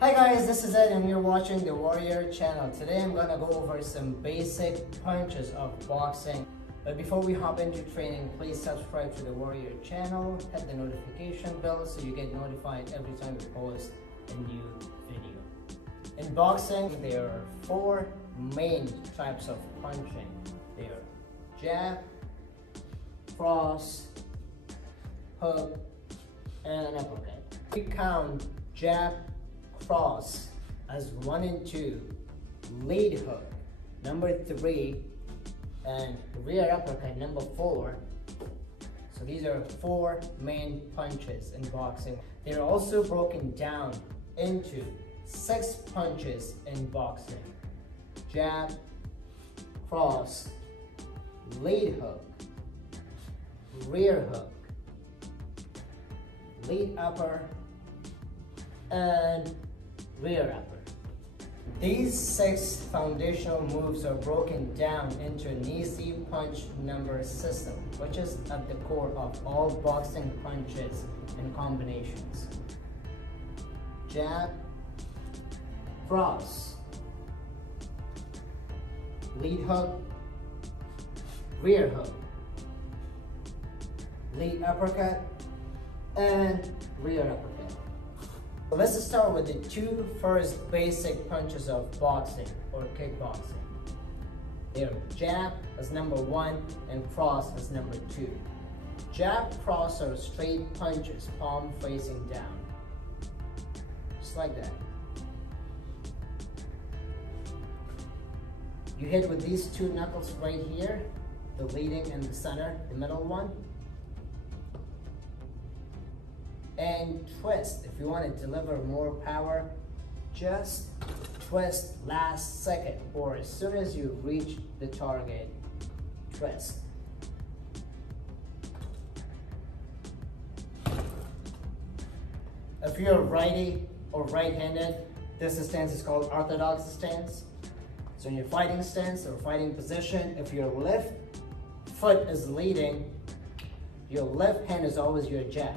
Hi guys, this is Ed and you're watching the Warrior channel. Today I'm gonna go over some basic punches of boxing. But before we hop into training, please subscribe to the Warrior channel, hit the notification bell so you get notified every time we post a new video. In boxing, there are four main types of punching. They are jab, cross, hook, and uppercut. We count jab, cross as 1 and 2, lead hook number 3, and rear uppercut number 4. So these are 4 main punches in boxing. They are also broken down into 6 punches in boxing: jab, cross, lead hook, rear hook, lead upper, and rear upper. These 6 foundational moves are broken down into an easy punch number system, which is at the core of all boxing punches and combinations. Jab, cross, lead hook, rear hook, lead uppercut, and rear uppercut. So let's start with the 2 first basic punches of boxing or kickboxing. They are jab as number 1 and cross as number 2. Jab, cross are straight punches, palm facing down. Just like that. You hit with these 2 knuckles right here, the leading and the center, the middle one. And twist. If you want to deliver more power, just twist last second or as soon as you reach the target, twist. If you're righty or right-handed, this stance is called Orthodox Stance. So in your fighting stance or fighting position, if your left foot is leading, your left hand is always your jab.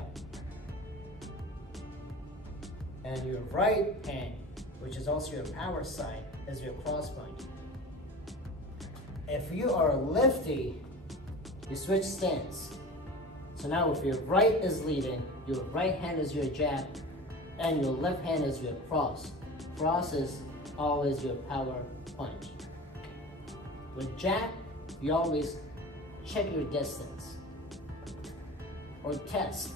And your right hand, which is also your power side, is your cross punch. If you are lefty, you switch stance. So now if your right is leading, your right hand is your jab, and your left hand is your cross. Cross is always your power punch. With jab, you always check your distance or test.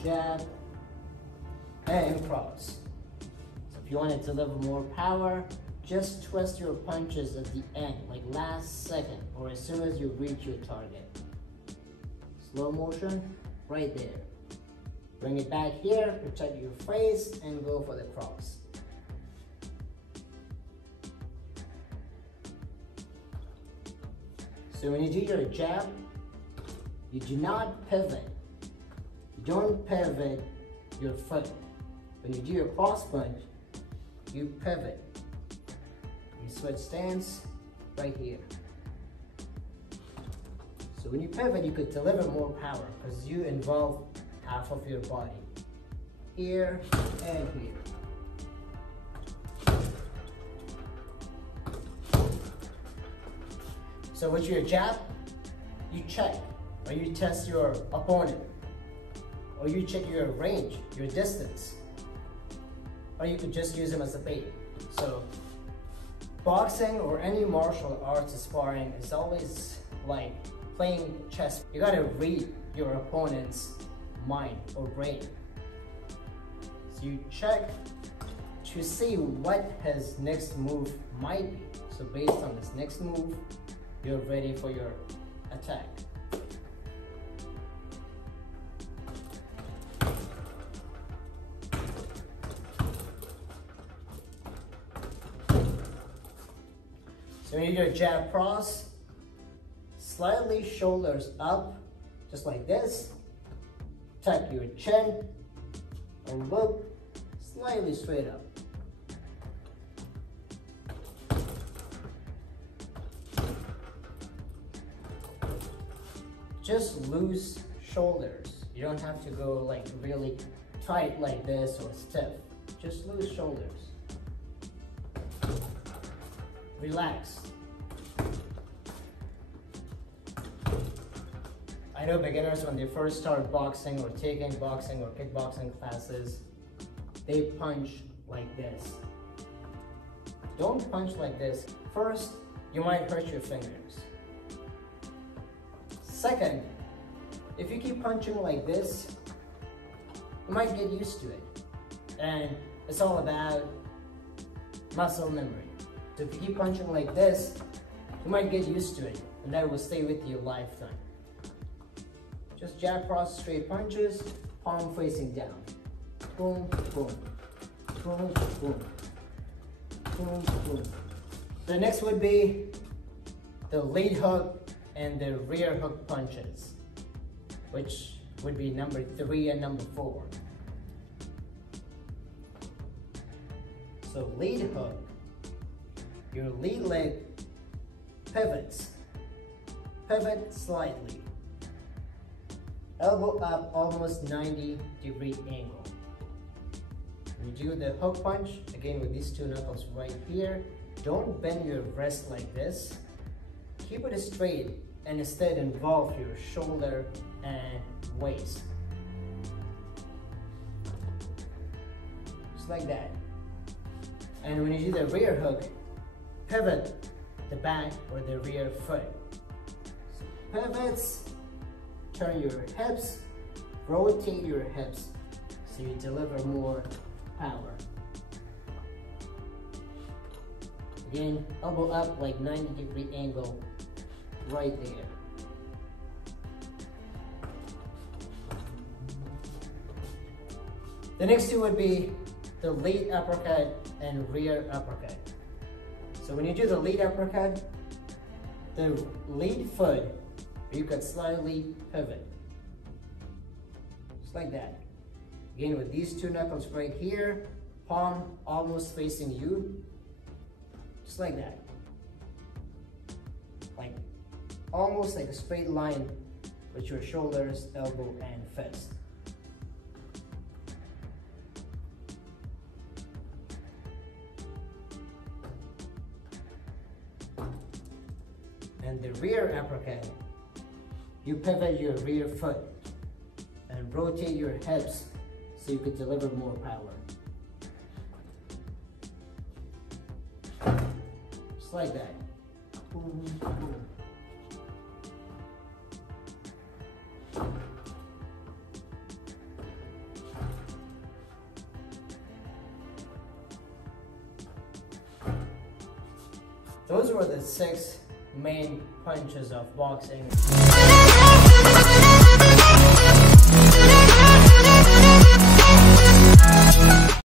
Jab, and cross. So if you want to deliver more power, just twist your punches at the end, like last second, or as soon as you reach your target. Slow motion, right there. Bring it back here, protect your face, and go for the cross. So when you do your jab, you do not pivot. You don't pivot your foot. When you do your cross punch, you pivot. You switch stance right here. So when you pivot, you could deliver more power because you involve half of your body. Here and here. So with your jab, you check or you test your opponent. Or you check your range, your distance. Or you could just use them as a bait. So boxing or any martial arts sparring is always like playing chess. You gotta read your opponent's mind or brain. So you check to see what his next move might be. So based on this next move, you're ready for your attack. So when you do your jab cross, slightly shoulders up, just like this. Tuck your chin and look slightly straight up. Just loose shoulders. You don't have to go like really tight like this or stiff. Just loose shoulders. Relax. I know beginners, when they first start boxing or taking boxing or kickboxing classes, they punch like this. Don't punch like this. First, you might hurt your fingers. Second, if you keep punching like this, you might get used to it. And it's all about muscle memory. So if you keep punching like this, you might get used to it, and that will stay with you a lifetime. Just jab cross straight punches, palm facing down. Boom, boom, boom, boom, boom, boom. The next would be the lead hook and the rear hook punches, which would be number 3 and number 4. So lead hook, your lead leg pivots, pivot slightly, elbow up almost 90-degree angle. When you do the hook punch, again with these 2 knuckles right here, don't bend your wrist like this. Keep it straight and instead involve your shoulder and waist. Just like that. And when you do the rear hook, pivot the back or the rear foot. So pivots, turn your hips, rotate your hips so you deliver more power. Again, elbow up like 90-degree angle right there. The next 2 would be the lead uppercut and rear uppercut. So when you do the lead uppercut, the lead foot, you could slightly pivot. Just like that. Again, with these 2 knuckles right here, palm almost facing you. Just like that. Like, almost like a straight line with your shoulders, elbow, and fist. And the rear uppercut, you pivot your rear foot and rotate your hips so you can deliver more power. Just like that. Boom, boom. Those were the 6 main punches of boxing.